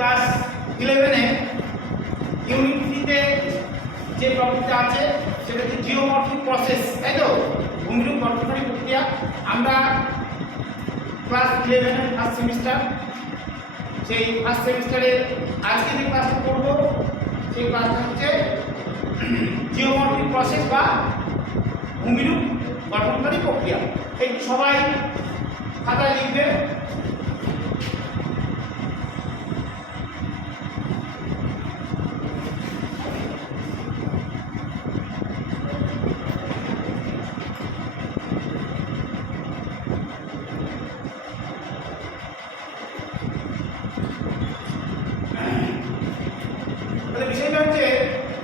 Class ইলেভেনে unit থ্রিতে যে টপিকটা আছে, সেটা হচ্ছে জিওমর্ফিক প্রসেস তাই তো? ভূমিরূপ গঠনকারী প্রক্রিয়া। আমরা ক্লাস ইলেভেনের ফার্স্ট সেমিস্টার সেই ফার্স্ট সেমিস্টারে আজকে যে ক্লাসটা করব, সেই ক্লাসটা হচ্ছে জিওমর্ফিক প্রসেস বা ভূমিরূপ গঠনকারী প্রক্রিয়া। এই সবাই খাতায় লিখবে তাহলে বিষয়টা হচ্ছে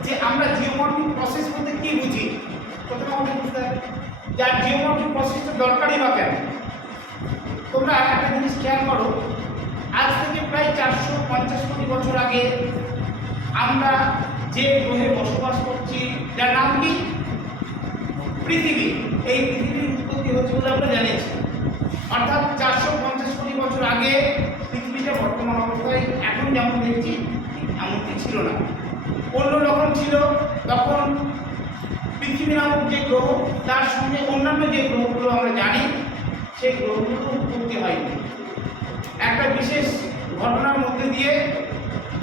যে আমরা জিওমর্ফিক প্রসেস বলতে কি বুঝি প্রথমে আমাদের বুঝতে হবে যে আর জিওমর্ফিক প্রসেসটা দরকারই বা কেন তোমরা একটা জিনিস খেয়াল করো আজ থেকে প্রায় চারশো পঞ্চাশ কোটি বছর আগে আমরা যে গ্রহে বসবাস করছি, যার নাম কি? পৃথিবী। এই পৃথিবীর উৎপত্তি হচ্ছে বলে আমরা জানিয়েছি অর্থাৎ চারশো পঞ্চাশ কোটি বছর আগে পৃথিবীটা বর্তমান অবস্থায় এখন যেমন দেখছি, এমনটি ছিল না। অন্য রকম ছিল, তখন পৃথিবী নামক যে গ্রহ, তার সঙ্গে অন্যান্য যে গ্রহগুলো আমরা জানি, সেই গ্রহগুলো উৎপত্তি হয়নি। একটা বিশেষ ঘটনার মধ্যে দিয়ে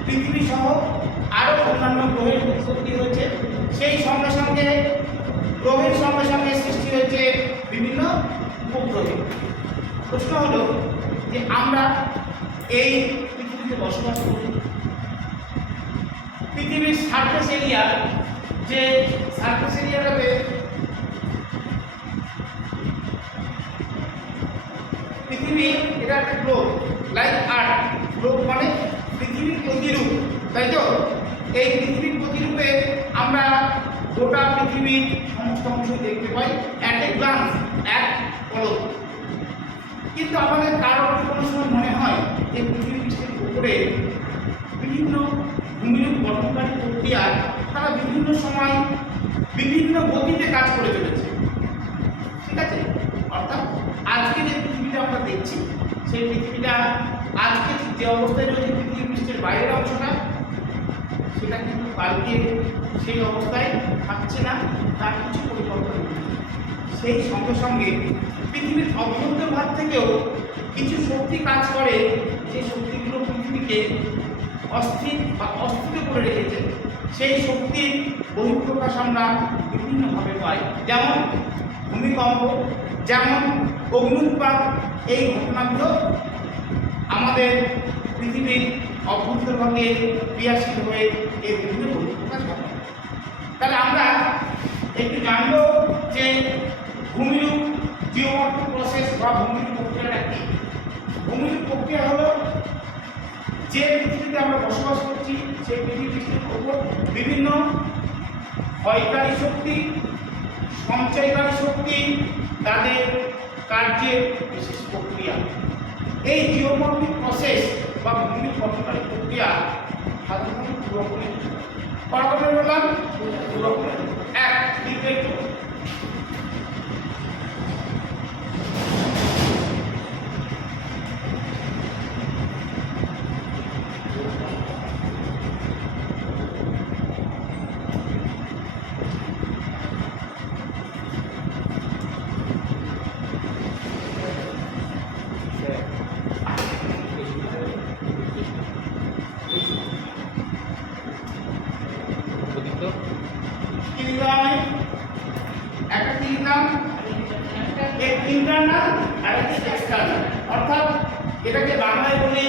পৃথিবী সহ আরও অন্যান্য গ্রহের উৎপত্তি হয়েছে। সেই সঙ্গে সঙ্গে গ্রহের সঙ্গে সঙ্গে সৃষ্টি হয়েছে বিভিন্ন উপগ্রহের প্রশ্ন হলো যে আমরা এই পৃথিবীতে বসবাস করি? পৃথিবীর সার্ফেস এরিয়া যে সার্ফেস এরিয়াটাতে পৃথিবী, এটা একটা গ্লোব লাইক আর্ট গ্লোব মানে পৃথিবীর প্রতিরূপ, তাই তো? এই পৃথিবীর প্রতিরূপে আমরা গোটা পৃথিবীর সমস্ত অংশ দেখতে পাই অ্যাট এ গ্লান্স এক পলক। কিন্তু আমাদের কারোর কোনো সময় মনে হয় যে পৃথিবী পৃষ্ঠের উপরে বিভিন্ন ভূমিরূপ গঠনকারী প্রক্রিয়া তারা বিভিন্ন সময় বিভিন্ন গতিতে কাজ করে চলেছে? ঠিক আছে? অর্থাৎ আজকে যে পৃথিবীটা আমরা দেখছি, সেই পৃথিবীটা যে অবস্থায় রয়েছে পৃথিবী পৃষ্ঠের বাইরের অংশটা। সেটা কিন্তু কালকে সেই অবস্থায় থাকছে না, তার কিছু পরিবর্তন সেই সঙ্গে সঙ্গে পৃথিবীর অভ্যন্তর ভাগ থেকেও কিছু শক্তি কাজ করে যে শক্তিগুলো পৃথিবীকে অস্থির বা অস্থির করে রেখেছে। সেই শক্তির বহিঃপ্রকাশ আমরা বিভিন্নভাবে পাই। যেমন ভূমিকম্প, যেমন অগ্নুৎপাত, এই ঘটনাগুলো আমাদের পৃথিবীর অভ্যন্তরভাগে ক্রিয়াশীল হয়ে এই বিভিন্ন তাহলে আমরা একটু জানব যে ভূমিরূপ জিওমর্ফিক প্রসেস বা ভূমিরূপ প্রক্রিয়াটা কি? ভূমিরূপ প্রক্রিয়া হলো যে পৃথিবীতে আমরা বসবাস করছি, সেই পৃথিবীর উপর বিভিন্ন ক্ষয়কারী শক্তি, সঞ্চয়কারী শক্তি, তাদের কার্যের বিশেষ প্রক্রিয়া। এই জিওমর্ফিক প্রসেস বা ভূমি গঠনকারী প্রক্রিয়া সাধারণত দু রকমের কটা রকমের বললাম? দু এক দ্বিতীয় একটু কি লিখলাম আমি একটা কি লিখলাম এক ইন্টারনাল আর একটা এক্সটার্নাল অর্থাৎ এটাকে বাংলায় বলি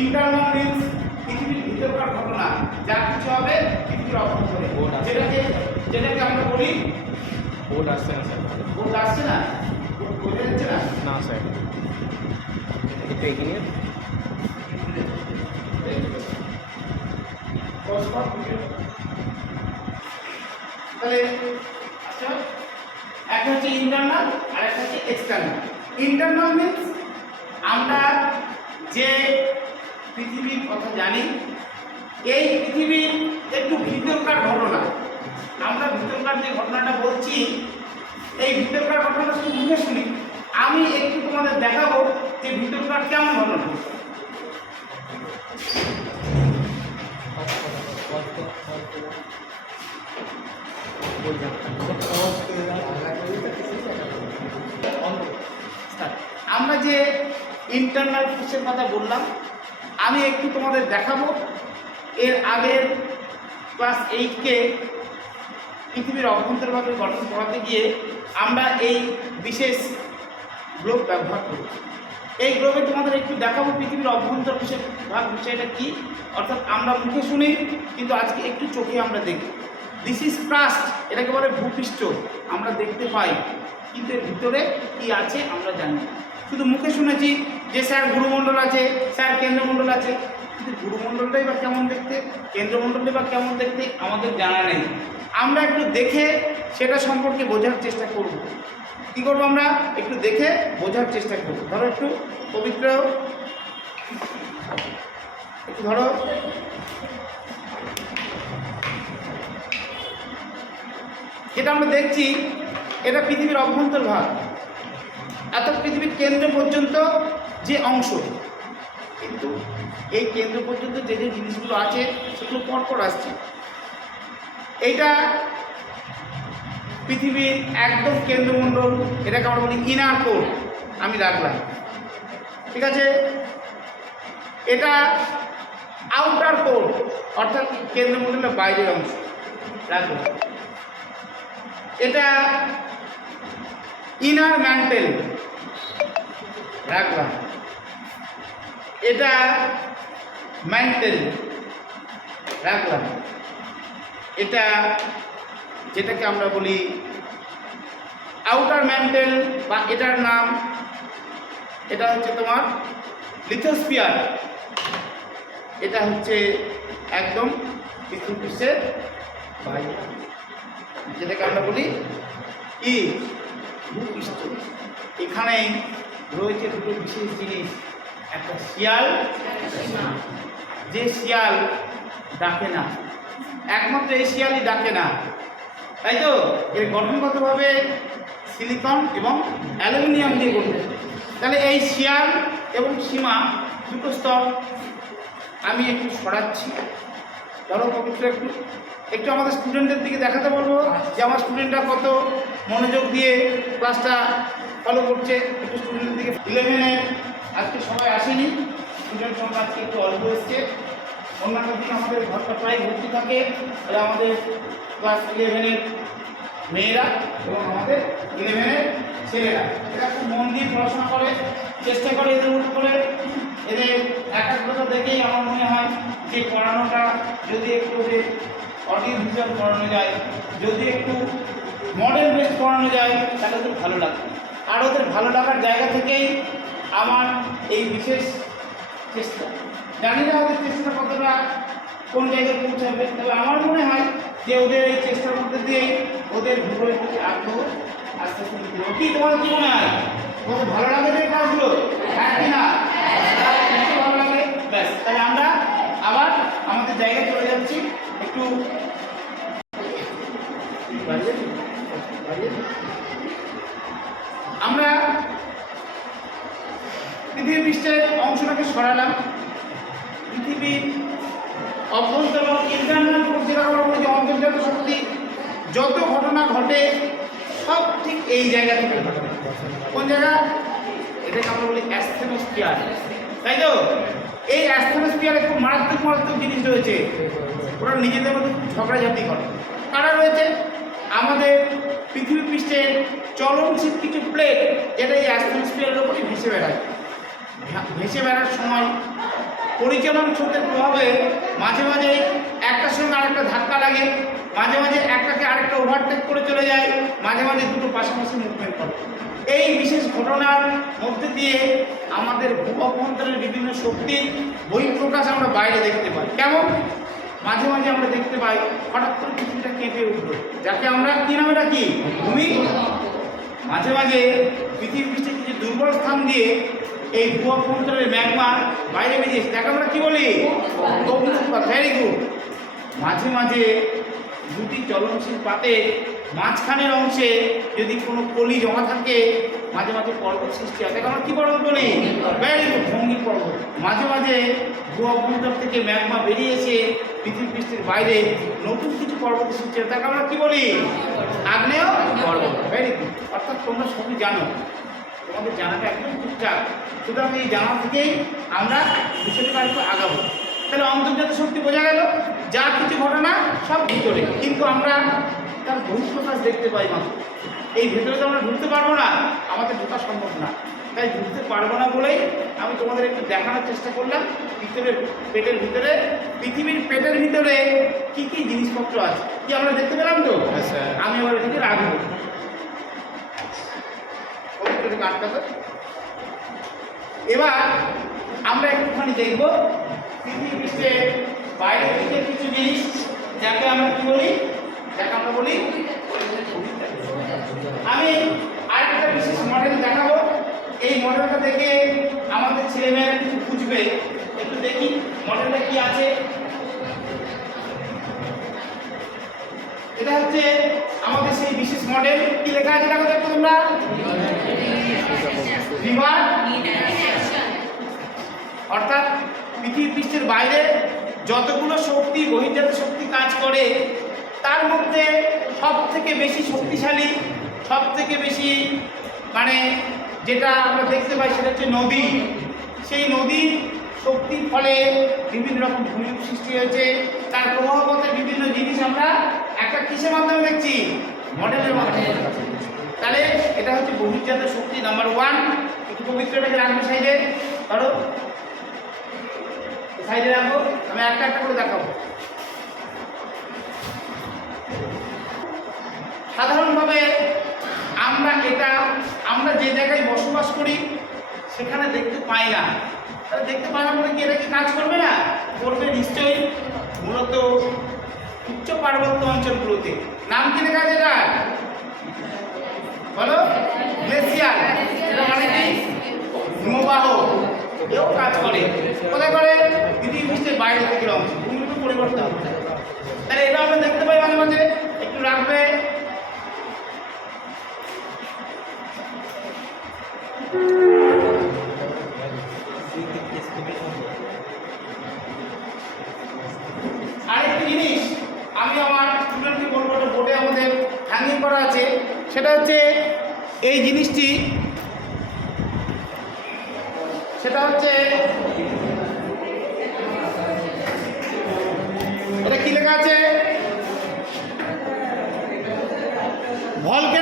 ইন্টারনাল মিন্স পৃথিবীর ভিতরকার ঘটনা যা কিছু হবে পৃথিবীর অভ্যন্তরে বোর্ড আছে। যেটাকে যেটাকে আমরা বলি বোর্ড আসছে না স্যার বোর্ড আসছে না বোর্ড বোঝা যাচ্ছে না না স্যার একটু এগিয়ে নিয়ে। তাহলে আচ্ছা একটা হচ্ছে ইন্টারনাল আর একটা হচ্ছে এক্সটার্নাল ইন্টারনাল মিন্স আমরা যে পৃথিবীর কথা জানি, এই পৃথিবীর একটু ভিতরকার ঘটনা। আমরা ভিতরকার যে ঘটনাটা বলছি, এই ভিতরকার ঘটনাটা শুধু মুখে শুনি। আমি একটু তোমাদের দেখাবো যে ভিতরকার কেমন Start. আমরা যে ইন্টারনাল ফোর্সের কথা বললাম, আমি একটু তোমাদের দেখাবো এর আগের ক্লাস এইটকে পৃথিবীর অভ্যন্তরভাবে গঠন করাতে গিয়ে আমরা এই বিশেষ গ্লোব ব্যবহার করেছি এই গ্লোবে তোমাদের একটু দেখাবো পৃথিবীর অভ্যন্তর বিষয় বিষয়টা কী? অর্থাৎ আমরা মুখে শুনি, কিন্তু আজকে একটু চোখে আমরা দেখি। দিস ইজ ক্রাস্ট এটাকে বলে ভূপৃষ্ঠ, আমরা দেখতে পাই। কিন্তু এর ভিতরে কি আছে, আমরা জানি শুধু মুখে শুনেছি যে স্যার গুরুমণ্ডল আছে, স্যার কেন্দ্রমণ্ডল আছে। কিন্তু গুরুমণ্ডলটাই বা কেমন দেখতে? কেন্দ্রমণ্ডলটাই বা কেমন দেখতে আমাদের জানা নেই। আমরা একটু দেখে সেটা সম্পর্কে বোঝার চেষ্টা করব। কি করব আমরা? একটু দেখে বোঝার চেষ্টা করব। ধরো একটু পবিত্র। একটু ধরো। যেটা আমরা দেখছি, এটা পৃথিবীর অভ্যন্তর ভাগ। এত পৃথিবীর কেন্দ্র পর্যন্ত যে অংশ। কিন্তু এই কেন্দ্র পর্যন্ত যে যে জিনিসগুলো আছে, সেগুলো পরপর আসছে। এইটা পৃথিবীর একদম কেন্দ্রমণ্ডল, এটাকে আমরা বলি ইনার কোর আমি রাখলাম। ঠিক আছে? এটা আউটার কোর অর্থাৎ কেন্দ্রমণ্ডলের বাইরের অংশ। রাখলাম। এটা ইনার ম্যান্টেল রাখলাম। এটা ম্যান্টেল রাখলাম। এটা যেটাকে আমরা বলি আউটার ম্যান্টেল বা এটার নাম, এটা হচ্ছে তোমার লিথোস্ফিয়ার এটা হচ্ছে একদম পৃথিবী পৃষ্ঠের বাইরে। যেটাকে আমরা বলি কি ভূপৃষ্ঠ। এখানে রয়েছে দুটো বিশেষ জিনিস, একটা শিয়াল, যে শিয়াল ডাকে না। একমাত্র এই শিয়ালই ডাকে না। তাই তো? এর গঠনগতভাবে সিলিকন এবং অ্যালুমিনিয়াম দিয়ে গঠিত। তাহলে এই শিয়াল এবং সীমা দুটো স্তর আমি একটু সরাচ্ছি। ধরো পবিত্র একটু। একটু আমাদের স্টুডেন্টদের দিকে দেখাতে বলব যে আমার স্টুডেন্টরা কত মনোযোগ দিয়ে ক্লাসটা ফলো করছে। একটু স্টুডেন্টদের দিকে। ইলেভেনে আজকে সবাই আসেনি। স্টুডেন্ট সংখ্যা আজকে একটু অল্প এসছে। অন্যান্য দিন আমাদের ঘরটা প্রায় ভর্তি থাকে। তাহলে আমাদের ক্লাস ইলেভেনের মেয়েরা এবং আমাদের ইলেভেনের ছেলেরা। এরা খুব মন দিয়ে পড়াশোনা করে, চেষ্টা করে, এদের মতো করে। এদের একাগ্রতা দেখেই আমার মনে হয় যে পড়ানোটা যদি একটু ওদের অডিও ভিজুয়াল পড়ানো যায়, যদি একটু মডেল বেস পড়ানো যায়, তাহলে ওদের ভালো লাগবে। আর ওদের ভালো লাগার জায়গা থেকেই আমার এই বিশেষ চেষ্টা। জানি না ওদের চেষ্টা কতটা কোন জায়গায় পৌঁছাবে, তবে আমার মনে হয় যে ওদের এই চেষ্টার মধ্যে দিয়েই ওদের ভূগোলের প্রতি আগ্রহ আস্তে আস্তে। কি তোমার কি মনে হয়? তোমাদের ভালো লাগে যে কাজগুলো? হ্যাঁ না? ভালো লাগে, ব্যাস। তাহলে আমরা আবার আমাদের জায়গায় চলে যাচ্ছি। একটু আমরা পৃথিবী পৃষ্ঠের অংশটাকে সরালাম। পৃথিবীর অভ্যন্তর এবং ইন্টারনাল বলি যে অন্তর্জাত শক্তি যত ঘটনা ঘটে, সব ঠিক এই জায়গা থেকে ঘটে। কোন জায়গা? এটাকে আমরা বলি অ্যাস্থেনোস্ফিয়ার। তাই তো? এই অ্যাস্থেনোস্ফিয়ারে খুব মারাত্মক মারাত্মক জিনিস রয়েছে। ওরা নিজেদের মধ্যে খুব ঝগড়াঝাটি করে। কারা রয়েছে? আমাদের পৃথিবী পৃষ্ঠে চলনশীল কিছু প্লেট যেটা এই অ্যাস্থেনোস্ফিয়ারের উপরই ভেসে বেড়ায়। ভেসে বেড়ার সময় পরিচালন স্রোতের প্রভাবে মাঝে মাঝে একটার সঙ্গে আরেকটা ধাক্কা লাগে। মাঝে মাঝে একটাকে আরেকটা ওভারটেক করে চলে যায়। মাঝে মাঝে দুটো পাশাপাশি মুভমেন্ট করে। এই বিশেষ ঘটনার মধ্যে দিয়ে আমাদের ভূঅভ্যন্তরের বিভিন্ন শক্তি বহিঃপ্রকাশ আমরা বাইরে দেখতে পাই। কেমন? মাঝে মাঝে আমরা দেখতে পাই, হঠাৎ করে পৃথিবীটা কেঁপে উঠল। যাকে আমরা কি নামে ডাকি? ভূমি। মাঝে মাঝে পৃথিবী পৃষ্ঠে কিছু দুর্বল স্থান দিয়ে এই ভূঅভ্যন্তরের ম্যাগমা বাইরে বেরিয়ে এসে তাকে আমরা কি বলি? ভেরি গুড মাঝে মাঝে দুটি চলনশীল পাতে মাঝখানের অংশে যদি কোনো কলি জমা থাকে মাঝে মাঝে পর্বত সৃষ্টি হয়। তাকে আমরা কী পর্বত বলি? ভেরি গুড ভঙ্গি পর্বত মাঝে মাঝে ভূ অভ্যন্তর থেকে ম্যাগমা বেরিয়ে এসে পৃথিবী পৃষ্ঠের বাইরে নতুন কিছু পর্বত সৃষ্টি হয়। তাকে আমরা কী বলি? আগ্নেয়? পর্বত। ভেরি গুড অর্থাৎ তোমরা সবই জানো। তোমাদের জানাটা একদম ঠিকঠাক সুতরাং এই জানা থেকেই আমরা বিষয়টা একটু আগাবো। তাহলে অন্তর্জাতীয় শক্তি বোঝা গেল যা কিছু ঘটনা সব ভিতরে। কিন্তু আমরা তার বহিঃপ্রকাশ দেখতে পাই মাত্র। এই ভেতরে তো আমরা ঢুকতে পারব না আমাদের ঢোকা সম্ভব না। তাই ঢুকতে পারব না বলেই আমি তোমাদের একটু দেখানোর চেষ্টা করলাম ভিতরে পেটের ভিতরে পৃথিবীর পেটের ভিতরে কি কি জিনিসপত্র আছে। কি আমরা দেখতে পেলাম তো? হ্যাঁ, স্যার। আমি আবার এটাকে রাখব। পবিত্রটাকে আটকাতে এবার আমরা একটুখানি দেখব পৃথিবী পৃষ্ঠে বাইরে থেকে কিছু জিনিস যাকে আমরা কি বলি? যাকে আমরা বলি? আমি আরেকটা বিশেষ মডেল দেখাবো। এই মডেলটা দেখে আমাদের ছেলেমেয়েরা কিছু বুঝবে। একটু দেখি মডেলটা কি আছে। এটা হচ্ছে আমাদের সেই বিশেষ মডেল কি লেখা আছে তোমরা? অর্থাৎ পৃথিবী পৃষ্ঠের বাইরে যতগুলো শক্তি, বহির্জাত শক্তি কাজ করে, তার মধ্যে সব থেকে বেশি শক্তিশালী সব থেকে বেশি মানে যেটা আমরা দেখতে পাই সেটা হচ্ছে নদী। সেই নদীর শক্তির ফলে বিভিন্ন রকম ভূমিরূপ সৃষ্টি হয়েছে। তার প্রভাব বিভিন্ন জিনিস আমরা একটা কিসের মাধ্যমে দেখছি? মডেলের মাধ্যমে। তাহলে এটা হচ্ছে বহির্জাত শক্তি নাম্বার ওয়ান। একটু পবিত্রটাকে রাখব সাইডে। ধরো, সাইডে রাখব আমি একটা একটা করে দেখাবো। সাধারণভাবে আমরা এটা, আমরা যে জায়গায় বসবাস করি, সেখানে দেখতে পাই না। তাহলে দেখতে পাই না বলে কি এটা কি কাজ করবে না? করবে নিশ্চয়ই মূলত উচ্চ পার্বত্য অঞ্চলগুলোতে। নাম কি লেখা আছে এটা বলো? গ্লেসিয়ার এটা মানে কি? হিমবাহ এও কাজ করে। কোথায় করে পৃথিবী পৃষ্ঠের বাইরে থেকে অংশ পরিবর্তন হচ্ছে। তাহলে এটা আমরা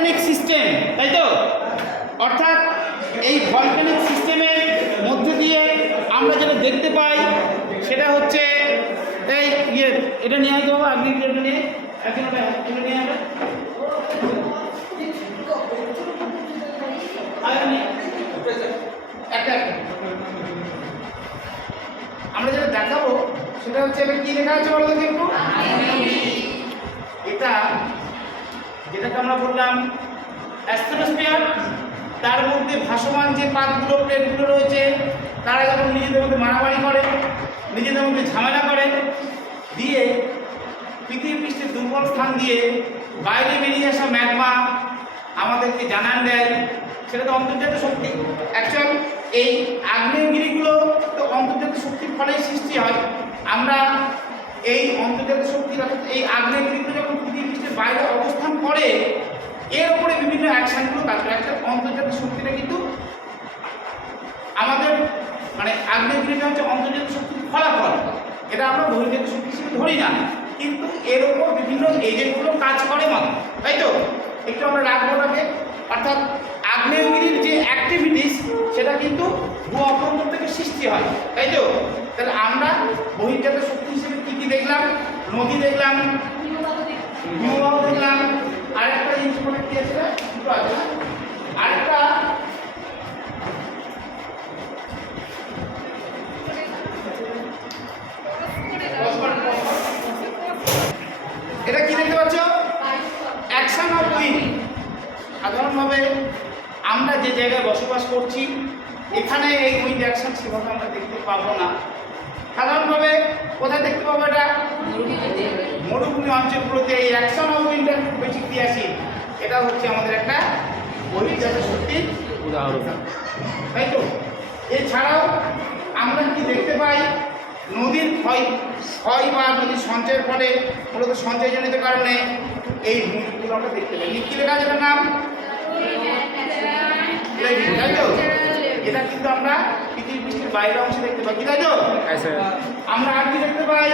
ভলক্যানিক সিস্টেম তাই তো? অর্থাৎ এই ভলক্যানিক সিস্টেমের মধ্যে দিয়ে আমরা যেটা দেখতে পাই, সেটা হচ্ছে এই ইয়ে এটা নিয়ে আসতে হবে এটা নিয়ে নিয়ে আসবে। আমরা যেটা দেখাবো, সেটা হচ্ছে এটা কি লেখা আছে বলো দেখি একটু যেটাকে আমরা বললাম অ্যাস্ট্রোস্ফিয়ার তার মধ্যে ভাসমান যে পাতগুলো, প্লেটগুলো রয়েছে, তারা যখন নিজেদের মধ্যে মারামারি করে, নিজেদের মধ্যে ঝামেলা করে, দিয়ে পৃথিবী পৃষ্ঠের দুর্বল স্থান দিয়ে বাইরে বেরিয়ে আসা ম্যাগমা আমাদেরকে জানান দেয়, সেটা তো অন্তর্জাতীয় শক্তি। অ্যাকচুয়াল এই আগ্নেয়গিরিগুলো তো অন্তর্জাতীয় শক্তির ফলেই সৃষ্টি হয়। আমরা এই অন্তর্জাতীয় শক্তির অর্থাৎ এই আগ্নেয়গিরিগুলো যখন পৃথিবী পৃষ্ঠের বাইরে অবস্থান করে, এর উপরে বিভিন্ন অ্যাকশনগুলো কাজ করে। একটা অন্তর্জাতীয় শক্তিটা কিন্তু আমাদের মানে আগ্নেয়গিরিটা হচ্ছে অন্তর্জাতীয় শক্তির ফলাফল। এটা আমরা বহির্জাতীয় শক্তি হিসেবে ধরি না। কিন্তু এর উপর বিভিন্ন এজেন্টগুলো কাজ করে মাত্র। তাই তো? একটু আমরা রাখব ওটাকে অর্থাৎ আগ্নেয়গিরির যে অ্যাক্টিভিটিস সেটা কিন্তু ভূ অভ্যন্তর থেকে সৃষ্টি হয়। তাই তো? তাহলে আমরা বহির্জাত শক্তি হিসেবে নদী দেখলাম, হিমবাহ দেখলাম, আরেকটা জিনিস মনে কি দুটো আছে? আরেকটা এটা কি দেখতে পাচ্ছ? অ্যাকশন অফ উইন সাধারণভাবে আমরা যে জায়গায় বসবাস করছি, এখানে এই উইন্ড অ্যাকশন সেভাবে আমরা দেখতে পাবো না। সাধারণভাবে কোথায় দেখতে পাবো এটা? মরুভূমি অঞ্চলগুলোতে এই অ্যাকশন অফ উইন্টার খুব বেশি ক্রিয়াশীল। এটা হচ্ছে আমাদের একটা বহির্জাত শক্তির উদাহরণ। তাই তো? এছাড়াও আমরা কি দেখতে পাই? নদীর ক্ষয় ক্ষয় বা নদীর সঞ্চয়ের ফলে মূলত সঞ্চয়জনিত কারণে এই ভূমিগুলো আমরা দেখতে পাই। কি লেখা নাম? তাই তো? এটা কিন্তু আমরা পৃথিবী পৃষ্ঠের বাইরের অংশে দেখতে পাই। কি তাই তো? হ্যাঁ আমরা আর কি দেখতে পাই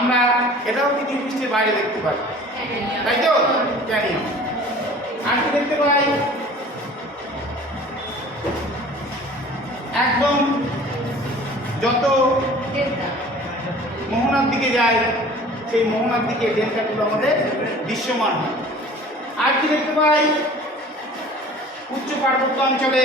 আমরা এটাও পৃথিবী পৃষ্ঠের বাইরে দেখতে পাই তাই তো? ক্যানিয়ন আর কি দেখতে পাই? একদম যত মোহনার দিকে যায়, সেই মোহনার দিকে ডেল্টাগুলো আমাদের দৃশ্যমান হয়। আর কি দেখতে পাই? উচ্চ পার্বত্য অঞ্চলে